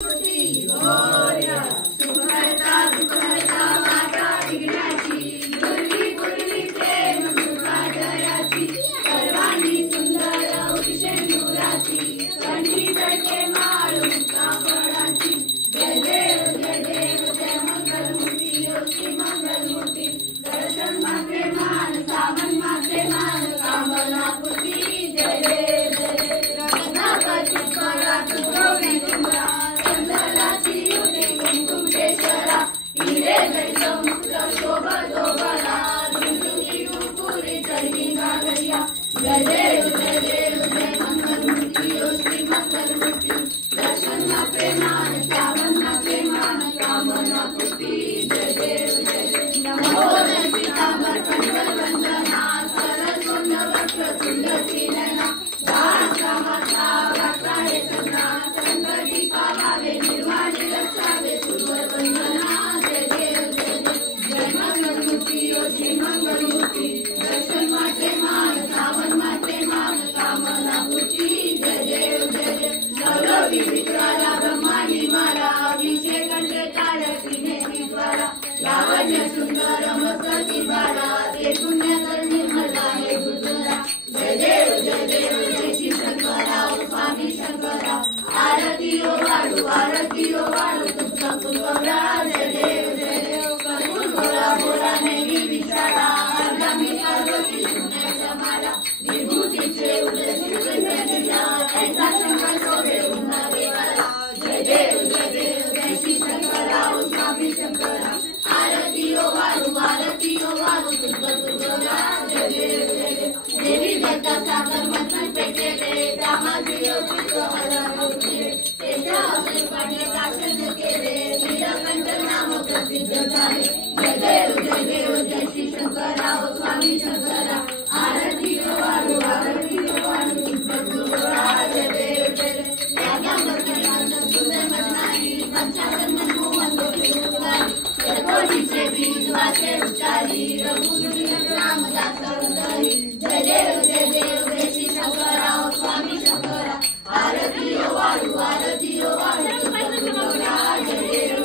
गौर्य सुखहर्ता दुःखहर्ता माता विघ्नाची दुर्वी पूर्वी प्रेम कृपा जयाची सर्वांनी सुंदर उषेंदुराची कंठी जळके माळ मुक्ताफळाची जय देव जय मंगलमूर्ती श्री मंगलमूर्ती दर्शन मात्रे मान सामन मात्रे मान कामना पूर्ती जय देव रत्नाकरची स्वरा गौरी तुमरा हिरे जैस मुक्त शोभ शोभला झुंझुनी पुरी चरणी गागरिया जय देव जय मंगलमूर्ती श्री मंगलमूर्ती दर्शन ना प्रेमान सावन ना प्रेमान कामना पूर्ती जय देव नमो पीतांबर कंठल वंदना सरस्वंद वक्र तुंडसी नयना दासामाता वाकाळे सन्ना संकटी पावावे निर्वाणी रक्षावे सुरवर वंदना श्री मंगलमूर्ती दर्शन मात्रे मान सावन मात्रे मान कामना पूर्ती जय देव गौरवी विक्राला ब्रह्मांडी माला विषय कंठे टाळ्याची नेती द्वारा लावण्य सुंदर मस्तकी बाळा ते पुण्य निर्मला हे गुरुला जय देव जय श्री शंकरा स्वामी शंकरा आरती ओ वाळू तुमचा पूर्वरा जय देव कर्पूर भोला भोला नेहमी विचारा आगामी पार्वती सुनेच्या माला विभूतीचे उदय दिला ऐसा शंकर शोभे उन्हा देवाला जय देव जय श्री शंकरा स्वामी शंकरा आरती ओ वाळू तुमचा पूर्वरा जय देव देवी दत्ता सागर मंथन पेटले रामाजी होते तेजा पाणी दाखल केले नीलकंठ नाम प्रसिद्ध झाले जय देव जय श्री शंकरा स्वामी शंकरा आरती वाळू तुमचा पूर्वरा जय देव पंचाकर्म मोहन कोणीचे बीज वाचे उच्चारी रघुवीर रामदास उदरी जय देव श्री शंकरा स्वामी शंकरा आरती ओ वाळू तुमचा पूर्वरा जय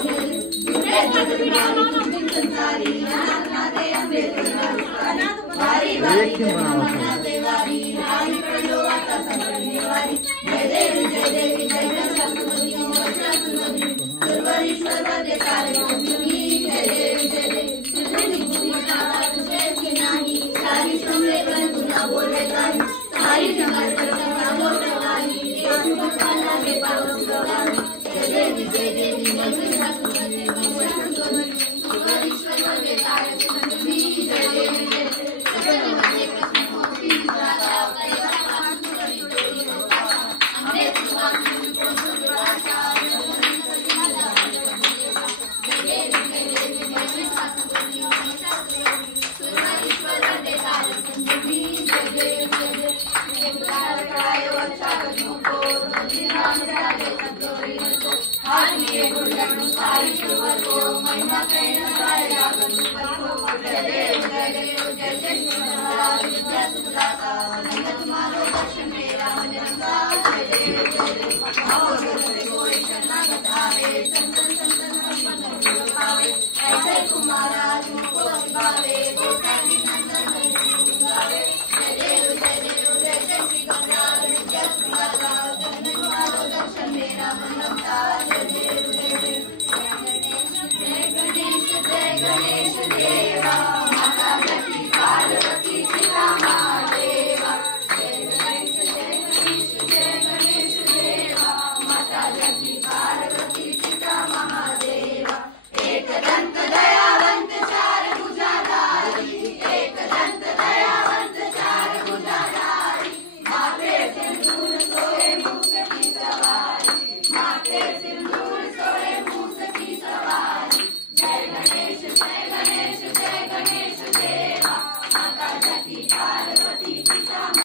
माते